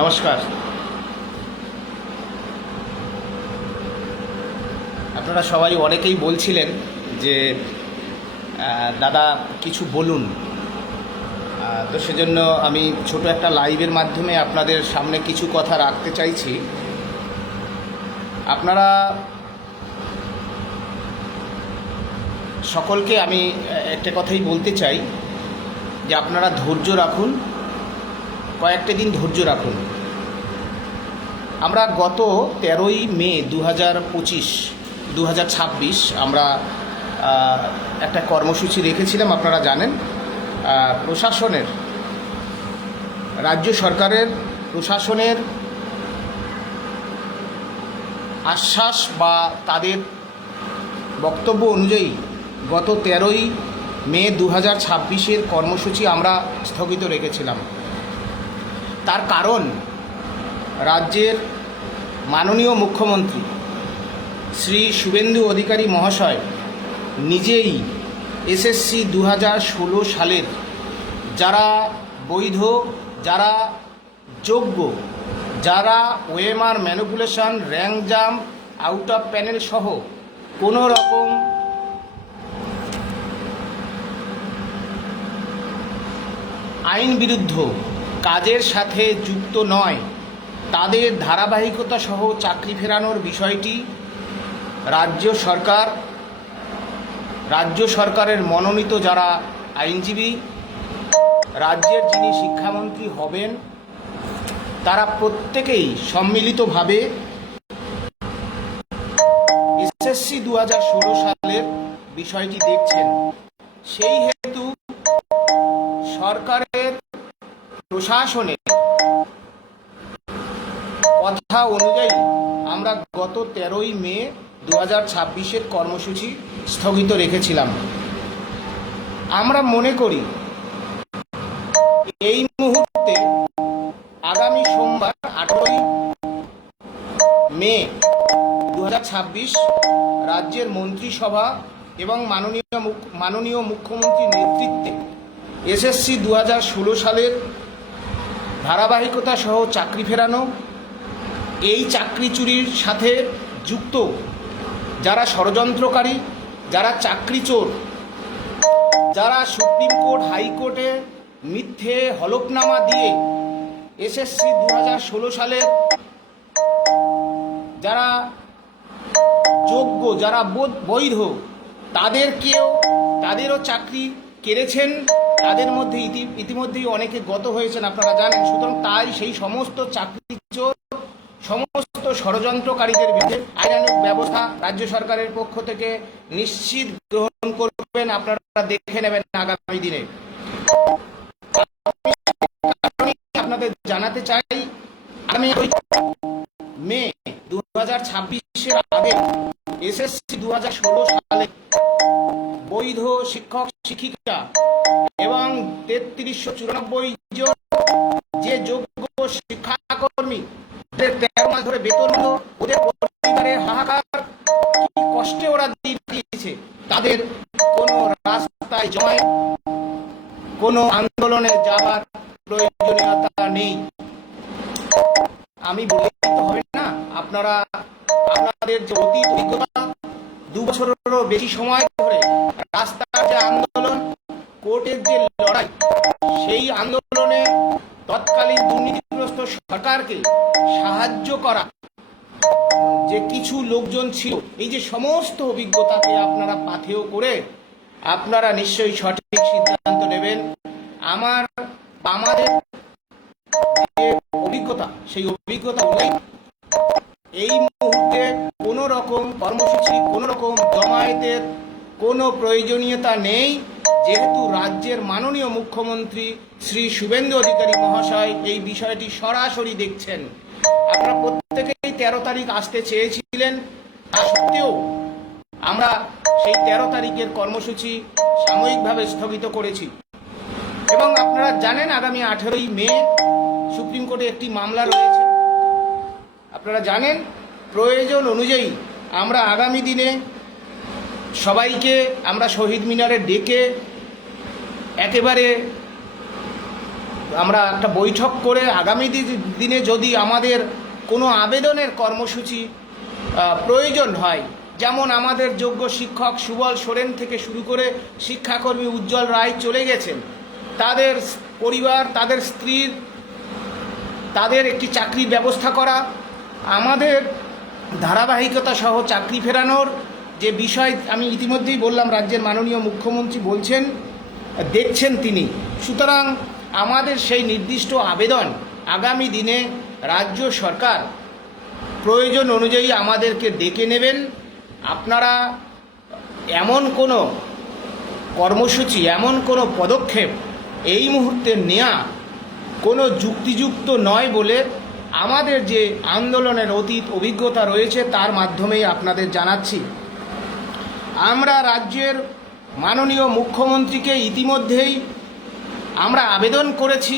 নমস্কার। আপনারা সবাই অনেকেই বলছিলেন যে দাদা কিছু বলুন, তো সেজন্য আমি ছোট একটা লাইভের মাধ্যমে আপনাদের সামনে কিছু কথা রাখতে চাইছি। আপনারা সকলকে আমি একটা কথাই বলতে চাই যে আপনারা ধৈর্য রাখুন, কয়েকটা দিন ধৈর্য রাখুন। আমরা গত 13ই মে 2026 আমরা একটা কর্মসূচি রেখেছিলাম। আপনারা জানেন প্রশাসনের, রাজ্য সরকারের প্রশাসনের আশ্বাস বা তাদের বক্তব্য অনুযায়ী গত 13ই মে 2026 কর্মসূচি আমরা স্থগিত রেখেছিলাম। তার কারণ রাজ্যের মাননীয় মুখ্যমন্ত্রী শ্রী শুভেন্দু অধিকারী মহাশয় নিজেই এসএসসি 2016 সালের যারা বৈধ, যারা যোগ্য, যারা OMR manipulation, rank jump, out of panel সহ কোনো রকম আইন বিরুদ্ধ কাজের সাথে যুক্ত নয়, তাদের ধারাবাহিকতা সহ চাকরি ফেরানোর বিষয়টি রাজ্য সরকারের মনোনীত যারা আইনজীবী, রাজ্যের যিনি শিক্ষামন্ত্রী হবেন, তারা প্রত্যেকেই সম্মিলিতভাবে এসএসসি 2016 সালের বিষয়টি দেখছেন। সেই হেতু সরকারের প্রশাসনে কথা অনুযায়ী আমরা গত 13ই মে 2026 কর্মসূচি স্থগিত রেখেছিলাম। আমরা মনে করি এই মুহূর্তে আগামী সোমবার 18ই মে 2026 রাজ্যের মন্ত্রিসভা এবং মাননীয় মুখ্যমন্ত্রীর নেতৃত্বে এসএসসি 2016 সালের ধারাবাহিকতা সহ চাকরি ফেরানো, এই চাকরি চুরির সাথে যুক্ত যারা ষড়যন্ত্রকারী, যারা চাকরি চোর, যারা সুপ্রিম কোর্ট, হাইকোর্টে মিথ্যে হলফনামা দিয়ে এসএসসি 2016 সালের যারা যোগ্য, যারা বৈধ, তাদেরও চাকরি কেড়েছেন। তাদের মধ্যে ইতিমধ্যেই অনেকে গত হয়েছেন, আপনারা জানেন। সুতরাং তাই সেই সমস্ত চাকরি চোর, সমস্ত ষড়যন্ত্রকারীদের বিরুদ্ধে আইনানুগ ব্যবস্থা রাজ্য সরকারের পক্ষ থেকে নিশ্চিত গ্রহণ করবেন। আপনারা দেখে নেবেন আগামী দিনে। আপনাদের জানাতে চাই, আমি মে 2026 আগে এসএসসি 2016 সালে বৈধ শিক্ষক শিক্ষিকা এবং 3394 জন যে যোগ্য শিক্ষাকর্মী, 13 মাস ধরে বেতন, ওদের পরিবারের হাহাকার, কি কষ্টে ওরা দিয়েছে, তাদের কোনো রাস্তায় জমায় কোনো আন্দোলনে যাওয়ার প্রয়োজনীয়তা নেই। আমি বলে দিতে হবে না, আপনাদের যে অতীত অভিজ্ঞতা, 2 বছরেরও বেশি সময় ধরে রাস্তার যে আন্দোলন, কোর্টের যে লড়াই, সেই আন্দোলনে তৎকালীন দুর্নীতিগ্রস্ত সরকারকে সাহায্য করা যে কিছু লোকজন ছিল, এই যে সমস্ত অভিজ্ঞতাকে আপনারা পাথেয় করে আপনারা নিশ্চয়ই সঠিক সিদ্ধান্ত নেবেন। আমাদের যে অভিজ্ঞতা, সেই অভিজ্ঞতা অনুযায়ী এই মুহূর্তে কোনো রকম কর্মসূচি, কোনো রকম জমায়েতের কোনো প্রয়োজনীয়তা নেই, যেহেতু রাজ্যের মাননীয় মুখ্যমন্ত্রী শ্রী শুভেন্দু অধিকারী মহাশয় এই বিষয়টি সরাসরি দেখছেন। আপনারা প্রত্যেকেই 13 তারিখ আসতে চেয়েছিলেন, তা সত্ত্বেও আমরা সেই 13 তারিখের কর্মসূচি সাময়িকভাবে স্থগিত করেছি। এবং আপনারা জানেন আগামী 18ই মে সুপ্রিম কোর্টে একটি মামলা রয়েছে। আপনারা জানেন প্রয়োজন অনুযায়ী আমরা আগামী দিনে সবাইকে আমরা শহীদ মিনারে ডেকে একেবারে আমরা একটা বৈঠক করে আগামী দিনে যদি আমাদের কোনো আবেদনের কর্মসূচি প্রয়োজন হয়, যেমন আমাদের যোগ্য শিক্ষক সুবল সোরেন থেকে শুরু করে শিক্ষাকর্মী উজ্জ্বল রায় চলে গেছেন, তাদের পরিবার, তাদের স্ত্রীর, তাদের একটি চাকরির ব্যবস্থা করা, আমাদের ধারাবাহিকতা সহ চাকরি ফেরানোর যে বিষয় আমি ইতিমধ্যেই বললাম, রাজ্যের মাননীয় মুখ্যমন্ত্রী বলছেন, দেখছেন তিনি। সুতরাং আমাদের সেই নির্দিষ্ট আবেদন আগামী দিনে রাজ্য সরকার প্রয়োজন অনুযায়ী আমাদেরকে ডেকে নেবেন। আপনারা এমন কোনো কর্মসূচি, এমন কোনো পদক্ষেপ এই মুহূর্তে নেওয়া কোনো যুক্তিযুক্ত নয় বলে আমাদের যে আন্দোলনের অতীত অভিজ্ঞতা রয়েছে তার মাধ্যমেই আপনাদের জানাচ্ছি। আমরা রাজ্যের মাননীয় মুখ্যমন্ত্রীকে ইতিমধ্যেই আমরা আবেদন করেছি,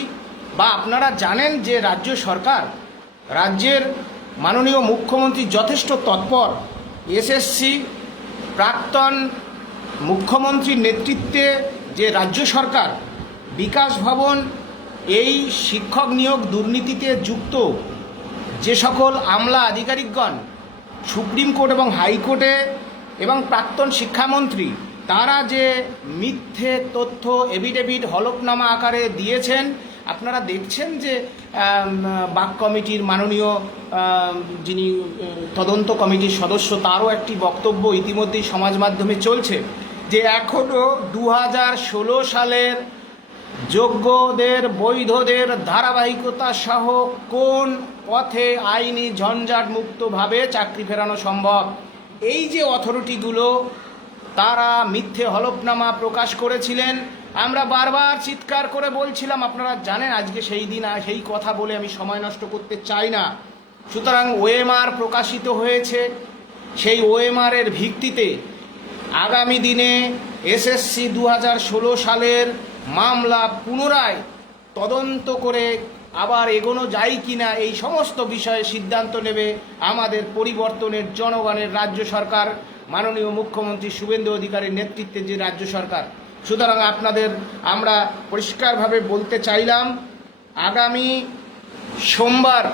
বা আপনারা জানেন যে রাজ্য সরকার, রাজ্যের মাননীয় মুখ্যমন্ত্রী যথেষ্ট তৎপর। এসএসসি প্রাক্তন মুখ্যমন্ত্রীর নেতৃত্বে যে রাজ্য সরকার বিকাশ ভবন, এই শিক্ষক নিয়োগ দুর্নীতিতে যুক্ত যে সকল আমলা আধিকারিকগণ সুপ্রিম কোর্ট এবং হাইকোর্টে এবং প্রাক্তন শিক্ষামন্ত্রী, তারা যে মিথ্যে তথ্য এফিডেভিট হলফনামা আকারে দিয়েছেন, আপনারা দেখছেন যে বাক কমিটির মাননীয় যিনি তদন্ত কমিটির সদস্য, তারও একটি বক্তব্য ইতিমধ্যেই সমাজ মাধ্যমে চলছে যে এখনও 2016 সালের যোগ্যদের, বৈধদের ধারাবাহিকতা সহ কোন পথে আইনি ঝঞ্ঝাট মুক্তভাবে চাকরি ফেরানো সম্ভব। এই যে অথরিটিগুলো তারা মিথ্যে হলফনামা প্রকাশ করেছিলেন, আমরা বারবার চিৎকার করে বলছিলাম, আপনারা জানেন। আজকে সেই দিন, সেই কথা বলে আমি সময় নষ্ট করতে চাই না। সুতরাং ওএমআর প্রকাশিত হয়েছে, সেই ওএমআরের ভিত্তিতে আগামী দিনে এসএসসি 2016 সালের মামলা পুনরায় তদন্ত করে আবার এগোনো যায় কিনা, এই সমস্ত বিষয়ে সিদ্ধান্ত নেবে আমাদের পরিবর্তনের জনগণের রাজ্য সরকার, মাননীয় মুখ্যমন্ত্রী শুভেন্দু অধিকারীর নেতৃত্বে যে রাজ্য সরকার। সুতরাং আপনাদের আমরা পরিষ্কারভাবে বলতে চাইলাম, আগামী সোমবার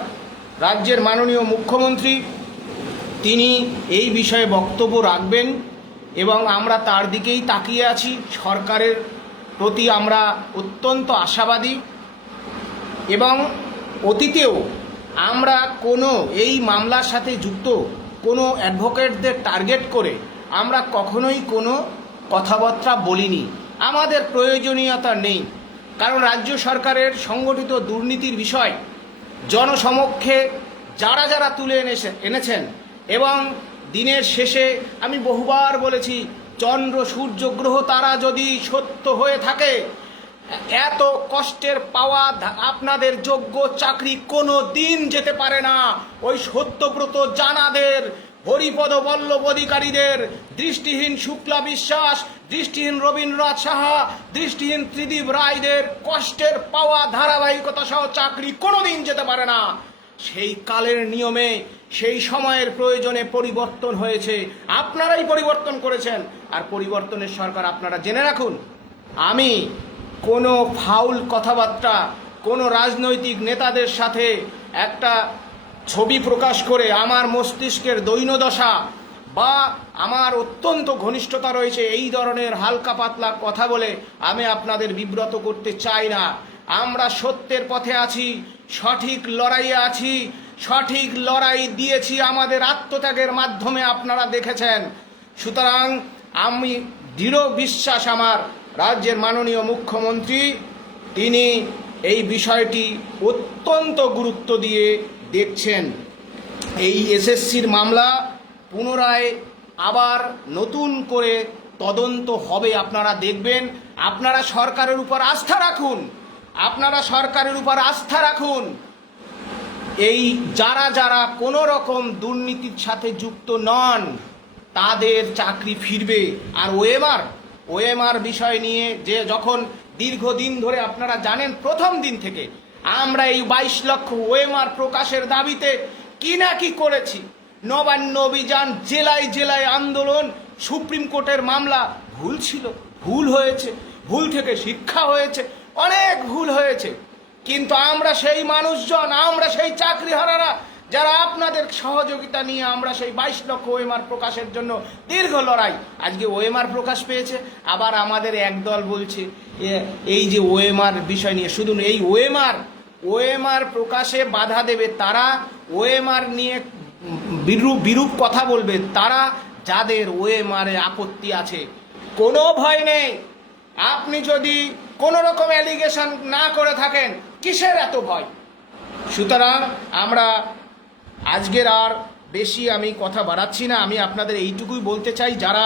রাজ্যের মাননীয় মুখ্যমন্ত্রী তিনি এই বিষয়ে বক্তব্য রাখবেন এবং আমরা তার দিকেই তাকিয়ে আছি। সরকারের প্রতি আমরা অত্যন্ত আশাবাদী এবং অতীতেও আমরা কোনো এই মামলার সাথে যুক্ত কোনো অ্যাডভোকেটদের টার্গেট করে আমরা কখনোই কোনো কথাবার্তা বলিনি। আমাদের প্রয়োজনীয়তা নেই, কারণ রাজ্য সরকারের সংগঠিত দুর্নীতির বিষয় জনসমক্ষে যারা যারা তুলে এনেছেন এবং দিনের শেষে আমি বহুবার বলেছি, চন্দ্র সূর্য গ্রহ তারা যদি সত্য হয়ে থাকে, এত কষ্টের পাওয়া আপনাদের যোগ্য চাকরি কোনো দিন যেতে পারে না ওই সত্যব্রত জানাদের, হরিপদ বল্লভ অধিকারীদের, দৃষ্টিহীন শুক্লা বিশ্বাস, দৃষ্টিহীন রবীন্দ্রনাথ সাহা, দৃষ্টিহীন ত্রিদীপ রায়দের কষ্টের পাওয়া ধারাবাহিকতা সহ চাকরি কোনোদিন যেতে পারে না। সেই কালের নিয়মে, সেই সময়ের প্রয়োজনে পরিবর্তন হয়েছে, আপনারাই পরিবর্তন করেছেন। আর পরিবর্তনের সরকার, আপনারা জেনে রাখুন, আমি কোনো ফাউল কথাবার্তা, কোনো রাজনৈতিক নেতাদের সাথে একটা ছবি প্রকাশ করে আমার মস্তিষ্কের দৈন্যদশা বা আমার অত্যন্ত ঘনিষ্ঠতা রয়েছে এই ধরনের হালকা পাতলা কথা বলে আমি আপনাদের বিব্রত করতে চাই না। আমরা সত্যের পথে আছি, সঠিক লড়াইয়ে আছি, সঠিক লড়াই দিয়েছি আমাদের আত্মত্যাগের মাধ্যমে, আপনারা দেখেছেন। সুতরাং আমি দৃঢ় বিশ্বাস, আমার রাজ্যের মাননীয় মুখ্যমন্ত্রী তিনি এই বিষয়টি অত্যন্ত গুরুত্ব দিয়ে দেখছেন। এই এসএসসির মামলা পুনরায় আবার নতুন করে তদন্ত হবে, আপনারা দেখবেন। আপনারা সরকারের উপর আস্থা রাখুন, আপনারা সরকারের উপর আস্থা রাখুন। এই যারা যারা কোনো রকম দুর্নীতির সাথে যুক্ত নন তাদের চাকরি ফিরবে। আর ওএমআর বিষয় নিয়ে যে যখন দীর্ঘদিন ধরে আপনারা জানেন, প্রথম দিন থেকে আমরা এই 22 লক্ষ ওএমআর প্রকাশের দাবিতে কি না কি করেছি, নবান্ন অভিযান, জেলায় জেলায় আন্দোলন, সুপ্রিম কোর্টের মামলা। ভুল ছিল, ভুল হয়েছে, ভুল থেকে শিক্ষা হয়েছে, অনেক ভুল হয়েছে। কিন্তু আমরা সেই মানুষজন, আমরা সেই চাকরিহারারা যারা আপনাদের সহযোগিতা নিয়ে আমরা সেই 22 লক্ষ ওএমআর প্রকাশের জন্য দীর্ঘ লড়াই, আজকে ওএমআর প্রকাশ পেয়েছে। আবার আমাদের একদল বলছে এই যে ওএমআর বিষয় নিয়ে, শুধু এই ওএমআর প্রকাশে বাধা দেবে তারা, ওএমআর নিয়ে বিরূপ কথা বলবে তারা, যাদের ওএমআরে আপত্তি আছে। কোনো ভয় নেই, আপনি যদি কোনো রকম অ্যালিগেশন না করে থাকেন, কিসের এত ভয়? সুতরাং আমরা আজকের আর বেশি আমি কথা বাড়াচ্ছি না। আমি আপনাদের এইটুকুই বলতে চাই, যারা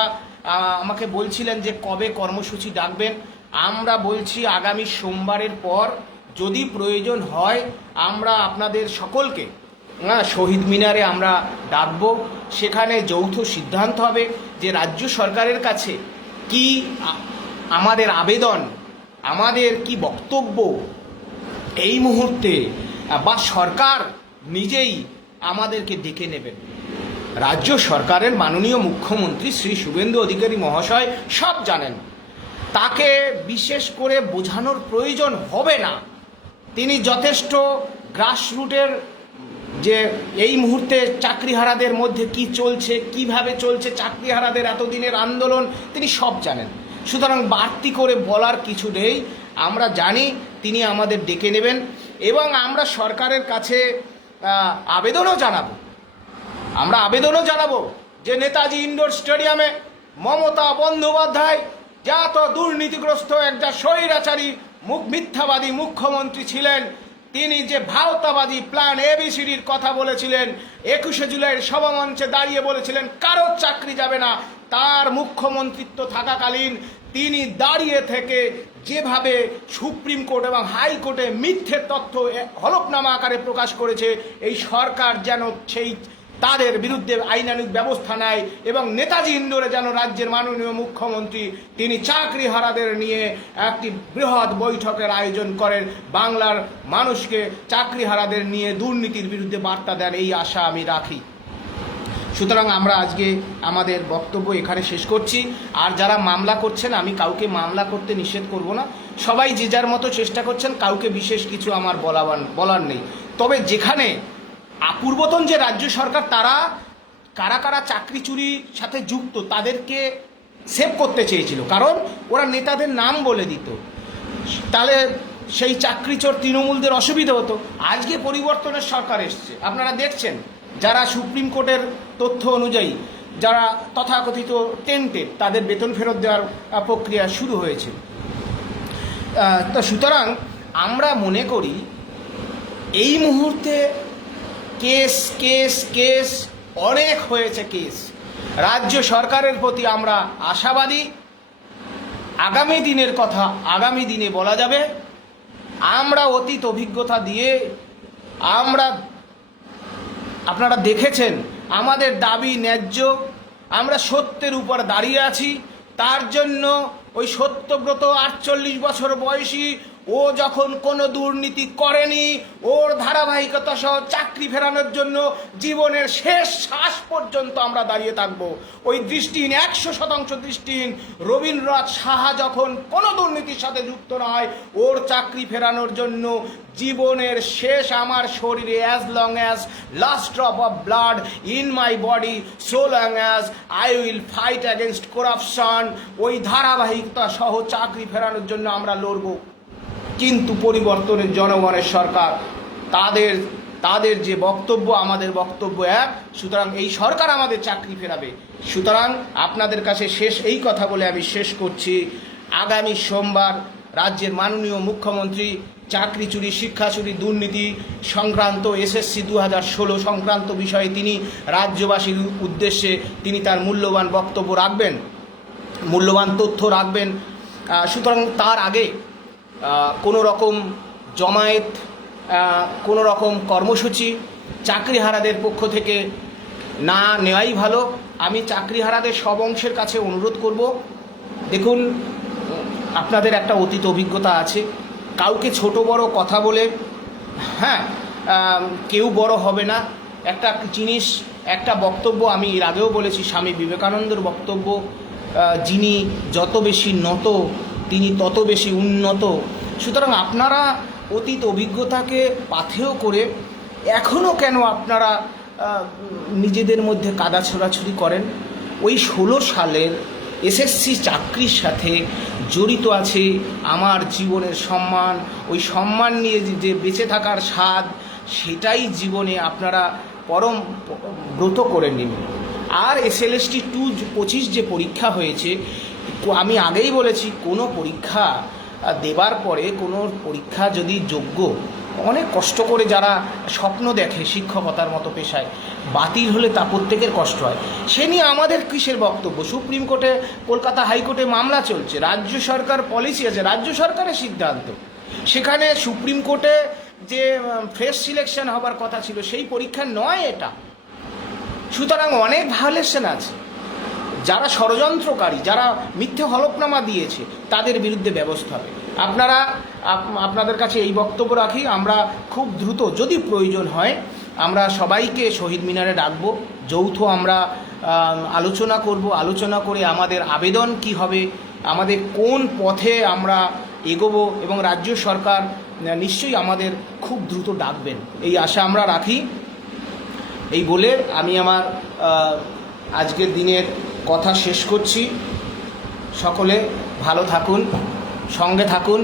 আমাকে বলছিলেন যে কবে কর্মসূচি ডাকবেন, আমরা বলছি আগামী সোমবারের পর যদি প্রয়োজন হয় আমরা আপনাদের সকলকে শহীদ মিনারে আমরা ডাকব। সেখানে যৌথ সিদ্ধান্ত হবে যে রাজ্য সরকারের কাছে কি আমাদের আবেদন, আমাদের কি বক্তব্য এই মুহূর্তে, বা সরকার নিজেই আমাদেরকে ডেকে নেবেন। রাজ্য সরকারের মাননীয় মুখ্যমন্ত্রী শ্রী শুভেন্দু অধিকারী মহাশয় সব জানেন, তাকে বিশেষ করে বোঝানোর প্রয়োজন হবে না। তিনি যথেষ্ট গ্রাসরুটের যে এই মুহূর্তে চাকরিহারাদের মধ্যে কি চলছে, কিভাবে চলছে চাকরিহারাদের এতদিনের আন্দোলন, তিনি সব জানেন। সুতরাং বাড়তি করে বলার কিছু নেই, আমরা জানি তিনি আমাদের ডেকে নেবেন এবং আমরা সরকারের কাছে আবেদনও জানাবো যে নেতাজি ইন্ডোর স্টেডিয়ামে মমতা বন্দ্যোপাধ্যায় যা তো দুর্নীতিগ্রস্ত একটা স্বৈরাচারী মিথ্যাবাদী মুখ্যমন্ত্রী ছিলেন, তিনি যে ভারতাবাদী প্ল্যান ABCDর কথা বলেছিলেন, 21শে জুলাইয়ের সভামঞ্চে দাঁড়িয়ে বলেছিলেন কারোর চাকরি যাবে না, তার মুখ্যমন্ত্রিত্ব থাকাকালীন তিনি দাঁড়িয়ে থেকে যেভাবে সুপ্রিম কোর্ট এবং হাইকোর্টে মিথ্যে তথ্য হলফনামা আকারে প্রকাশ করেছে, এই সরকার যেন সেই তাদের বিরুদ্ধে আইনানুগ ব্যবস্থা নেয় এবং নেতাজি ইন্ডোরে যেন রাজ্যের মাননীয় মুখ্যমন্ত্রী তিনি চাকরিহারাদের নিয়ে একটি বৃহৎ বৈঠকের আয়োজন করেন, বাংলার মানুষকে চাকরিহারাদের নিয়ে দুর্নীতির বিরুদ্ধে বার্তা দেন, এই আশা আমি রাখি। সুতরাং আমরা আজকে আমাদের বক্তব্য এখানে শেষ করছি। আর যারা মামলা করছেন, আমি কাউকে মামলা করতে নিষেধ করব না, সবাই যে যার মতো চেষ্টা করছেন, কাউকে বিশেষ কিছু আমার বলার নেই। তবে যেখানে পূর্বতন যে রাজ্য সরকার তারা কারা কারা চাকরি চুরির সাথে যুক্ত তাদেরকে সেভ করতে চেয়েছিল, কারণ ওরা নেতাদের নাম বলে দিত, তাহলে সেই চাকরিচোর তৃণমূলদের অসুবিধা হতো। আজকে পরিবর্তনের সরকার এসছে, আপনারা দেখছেন, যারা সুপ্রিম কোর্টের তথ্য অনুযায়ী যারা তথাকথিত টেন্টেড তাদের বেতন ফেরত দেওয়ার প্রক্রিয়া শুরু হয়েছে। তো সুতরাং আমরা মনে করি এই মুহূর্তে কেস অনেক হয়েছে। রাজ্য সরকারের প্রতি আমরা আশাবাদী, আগামী দিনের কথা আগামী দিনে বলা যাবে। আমরা অতীত অভিজ্ঞতা দিয়ে আপনারা দেখেছেন আমাদের দাবি ন্যায্য, আমরা সত্যের উপর দাঁড়িয়ে আছি। তার জন্য ওই সত্যব্রত 48 বছর বয়সী ও যখন কোনো দুর্নীতি করেনি, ওর ধারাবাহিকতা সহ চাকরি ফেরানোর জন্য জীবনের শেষ শ্বাস পর্যন্ত আমরা দাঁড়িয়ে থাকব। ওই দৃষ্টিহীন 100% দৃষ্টিহীন রবীন্দ্রনাথ সাহা যখন কোনো দুর্নীতির সাথে যুক্ত নয়, ওর চাকরি ফেরানোর জন্য জীবনের শেষ আমার শরীরে as long as last drop of blood in my body so long as I will fight against corruption, ওই ধারাবাহিকতা সহ চাকরি ফেরানোর জন্য আমরা লড়ব। কিন্তু পরিবর্তনের জনগণের সরকার, তাদের যে বক্তব্য আমাদের বক্তব্য এক, সুতরাং এই সরকার আমাদের চাকরি ফেরাবে। সুতরাং আপনাদের কাছে এই কথা বলে আমি শেষ করছি। আগামী সোমবার রাজ্যের মাননীয় মুখ্যমন্ত্রী চাকরি চুরি, শিক্ষা চুরি, দুর্নীতি সংক্রান্ত SSC 2016 সংক্রান্ত বিষয়ে তিনি রাজ্যবাসীর উদ্দেশ্যে তিনি তার মূল্যবান বক্তব্য রাখবেন, মূল্যবান তথ্য রাখবেন। সুতরাং তার আগে কোনো রকম জমায়েত, কোনো রকম কর্মসূচি চাকরিহারাদের পক্ষ থেকে না নেওয়াই ভালো। আমি চাকরিহারাদের সব অংশের কাছে অনুরোধ করব, দেখুন আপনাদের একটা অতীত অভিজ্ঞতা আছে, কাউকে ছোট বড় কথা বলে কেউ বড় হবে না। একটা জিনিস, একটা বক্তব্য আমি এর আগেও বলেছি, স্বামী বিবেকানন্দর বক্তব্য, যিনি যত বেশি নত তিনি তত বেশি উন্নত। সুতরাং আপনারা অতীত অভিজ্ঞতাকে পাথেয় করে এখনও কেন আপনারা নিজেদের মধ্যে কাদা ছোড়াছুড়ি করেন? ওই 16 সালের এসএসসি চাকরির সাথে জড়িত আছে আমার জীবনের সম্মান। ওই সম্মান নিয়ে যে বেঁচে থাকার স্বাদ, সেটাই জীবনে আপনারা পরম ব্রত করে নিন। আর এসএলএসটি 25 যে পরীক্ষা হয়েছে, আমি আগেই বলেছি, কোনো পরীক্ষা দেবার পরে কোনো পরীক্ষা যদি যোগ্য, অনেক কষ্ট করে যারা স্বপ্ন দেখে শিক্ষকতার মতো পেশায়, বাতিল হলে তা প্রত্যেকের কষ্ট হয়। সে নিয়ে আমাদের কিসের বক্তব্য? সুপ্রিম কোর্টে, কলকাতা হাইকোর্টে মামলা চলছে, রাজ্য সরকার পলিসি আছে, রাজ্য সরকারের সিদ্ধান্ত। সেখানে সুপ্রিম কোর্টে যে ফ্রেশ সিলেকশন হবার কথা ছিল, সেই পরীক্ষা নয় এটা। সুতরাং অনেক ভায়োলেশন আছে। যারা ষড়যন্ত্রকারী, যারা মিথ্যে হলফনামা দিয়েছে, তাদের বিরুদ্ধে ব্যবস্থা হবে। আপনাদের কাছে এই বক্তব্য রাখি, আমরা খুব দ্রুত, যদি প্রয়োজন হয়, আমরা সবাইকে শহীদ মিনারে ডাকবো, যৌথ আমরা আলোচনা করব। আলোচনা করে আমাদের আবেদন কি হবে, আমাদের কোন পথে আমরা এগোবো, এবং রাজ্য সরকার নিশ্চয়ই আমাদের খুব দ্রুত ডাকবেন, এই আশা আমরা রাখি। এই বলে আমি আমার আজকের দিনের কথা শেষ করছি। সকলে ভালো থাকুন, সঙ্গে থাকুন,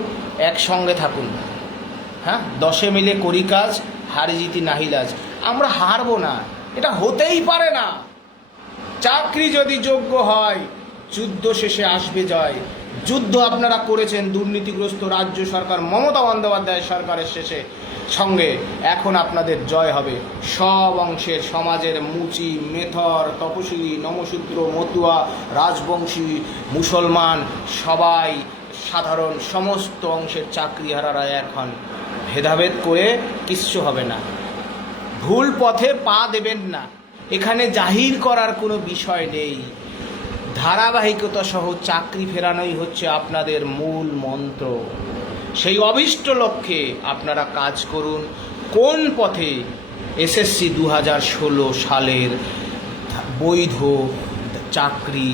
একসঙ্গে থাকুন। হ্যাঁ, 10 মিলে করি কাজ, হারি জিতি নাহিলাজ। আমরা হারবো না, এটা হতেই পারে না। চাকরি যদি যোগ্য হয়, যুদ্ধ শেষে আসবে জয়। যুদ্ধ আপনারা করেছেন দুর্নীতিগ্রস্ত রাজ্য সরকার মমতা বন্দ্যোপাধ্যায় সরকারের সঙ্গে, এখন আপনাদের জয় হবে। সব অংশের সমাজের মুচি, মেথর, তপশিলি, নমশূদ্র, মতুয়া, রাজবংশী, মুসলমান, সবাই, সাধারণ সমস্ত অংশের চাকরিহারারা এখন ভেদাভেদ করে কিচ্ছু হবে না। ভুল পথে পা দেবেন না, এখানে জাহির করার কোনো বিষয় নেই। ধারাবাহিকতা সহ চাকরি ফেরানোই হচ্ছে আপনাদের মূল মন্ত্র। সেই অভীষ্ট লক্ষ্যে আপনারা কাজ করুন। কোন পথে এসএসসি 2016 সালের বৈধ চাকরি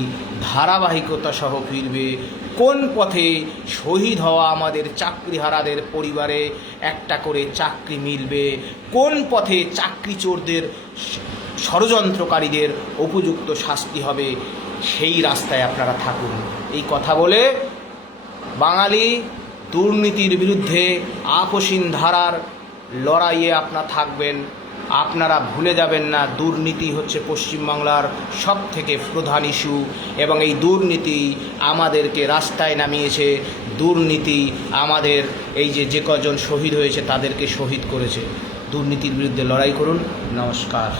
ধারাবাহিকতা সহ ফিরবে, কোন পথে শহীদ হওয়া আমাদের চাকরিহারাদের পরিবারে একটা করে চাকরি মিলবে, কোন পথে চাকরি চোরদের, ষড়যন্ত্রকারীদের উপযুক্ত শাস্তি হবে, সেই রাস্তায় আপনারা থাকুন। এই কথা বলে বাঙালি দুর্নীতির বিরুদ্ধে আপসীন ধারার লড়াইয়ে আপনারা থাকবেন। আপনারা ভুলে যাবেন না, দুর্নীতি হচ্ছে পশ্চিমবাংলার সবথেকে প্রধান ইস্যু, এবং এই দুর্নীতি আমাদেরকে রাস্তায় নামিয়েছে। দুর্নীতি আমাদের এই যে কজন শহীদ হয়েছে তাদেরকে শহীদ করেছে। দুর্নীতির বিরুদ্ধে লড়াই করুন। নমস্কার।